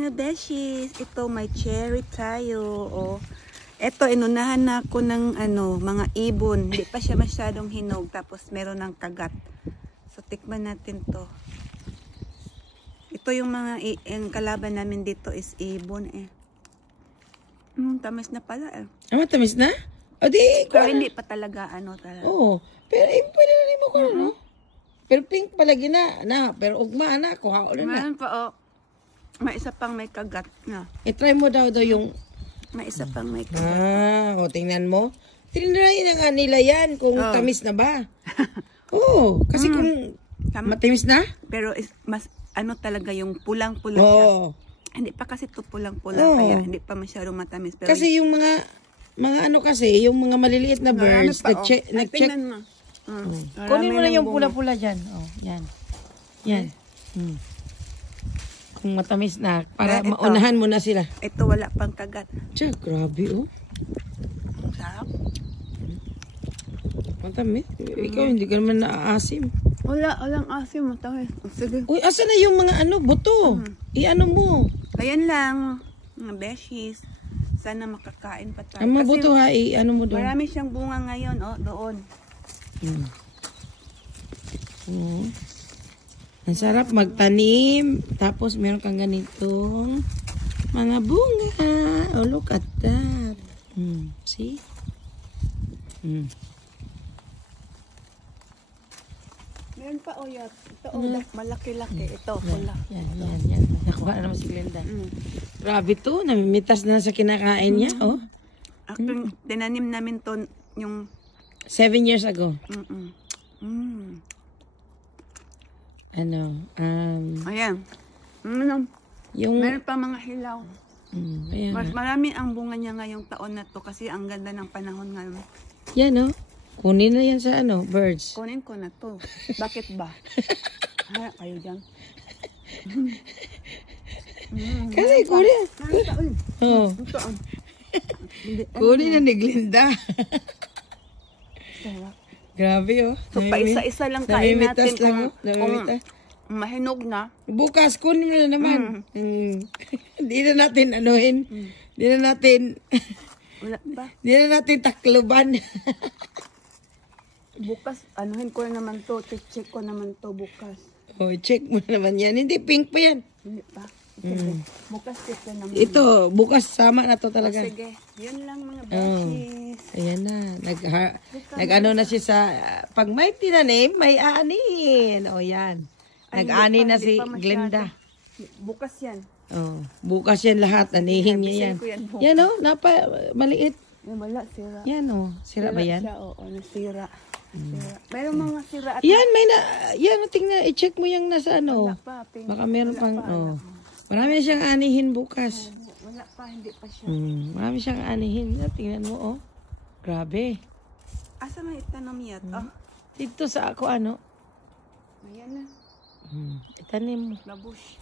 mga beshies. Ito, may cherry tayo. Oh. Ito, inunahan na ako ng mga ibon. Hindi pa siya masyadong hinog. Tapos meron ng kagat. So, tikman natin to. Ito yung yung kalaban namin dito is ibon eh. Tamis na pala eh. Tamis na? O di, pero hindi pa talaga talaga. Oo. Pero pwede na rin mo ko no? Pero pink palagi na. Pero ugma na, kuha ulit na. Mayroon pa may isa pang may kagat na. I-try mo daw yung... May isa pang may kagat. Tingnan mo. Tinry na nga nila yan kung tamis na ba. Oo, kasi kung matamis na. Pero mas talaga yung pulang-pula siya. Hindi pa kasi ito pulang-pula kaya hindi pa masyadong matamis. Pero kasi yung mga yung mga maliliit na birds, nag-check. Kunin mo na yung pula-pula dyan. Yan. Yan. Kung matamis na, para maunahan mo na sila. Ito wala pang kagat. Tiyo, grabe Sarap. Matamis. Ikaw, hindi ka naman naaasim. Walang asim. Matamis. Sige. Uy, asa na yung mga buto? I-ano mo? Ayan lang, mga beshies. Sana makakain pa tayo. Ang mga buto ha, i-ano mo doon? Marami siyang bunga ngayon, doon. Ang sarap magtanim. Tapos meron kang ganitong mga bunga. Oh, look at that. See? Meron pa oyot. Ito malaki-laki. Ito, pula. Yan. Nakuha naman si Glenda. Grabe to. Namimitas na sa kinakain niya. Actually, tinanim namin to yung 7 years ago. Ayan. Yung... Meron pa mga hilaw. Ayan. Mas marami ang bunga niya ngayong taon na to kasi ang ganda ng panahon ngayon. Yan kunin na yan sa birds. Kunin ko na to. Bakit ba? Hala kayo dyan. Kasi kunin. Kunin na ni Glenda. Grabe So pa isa-isa lang kain natin kung mahinog na. Bukas kunin mo na naman. Hindi na natin anuhin. Hindi na natin wala ba? Hindi na natin takluban. Bukas anuhin ko na naman to. Check ko naman to bukas. Check mo naman yan. Hindi pink pa yan. Hindi pa. Bukas check ko naman. Ito, bukas sama na to talaga. Sige. Yun lang mga beshies. Ayan na. Nag-ano na siya sa pag may tinanim, may aanihin. Yan. Nag-ani na si Glenda. Bukas yan. Bukas yan lahat. Anihin niya yan. Yan maliit. Wala, sira. Yan sira ba yan? Nasira. Mayroong mga sira at... Yan, tingnan. I-check mo yung nasa Wala pa. Baka meron pang... Marami na siyang anihin bukas. Wala pa, hindi pa siya. Marami siyang anihin. Tingnan mo, Grabe. Asa may itanong yat? Dito sa ako, Ayan na. itanim mo. Labush.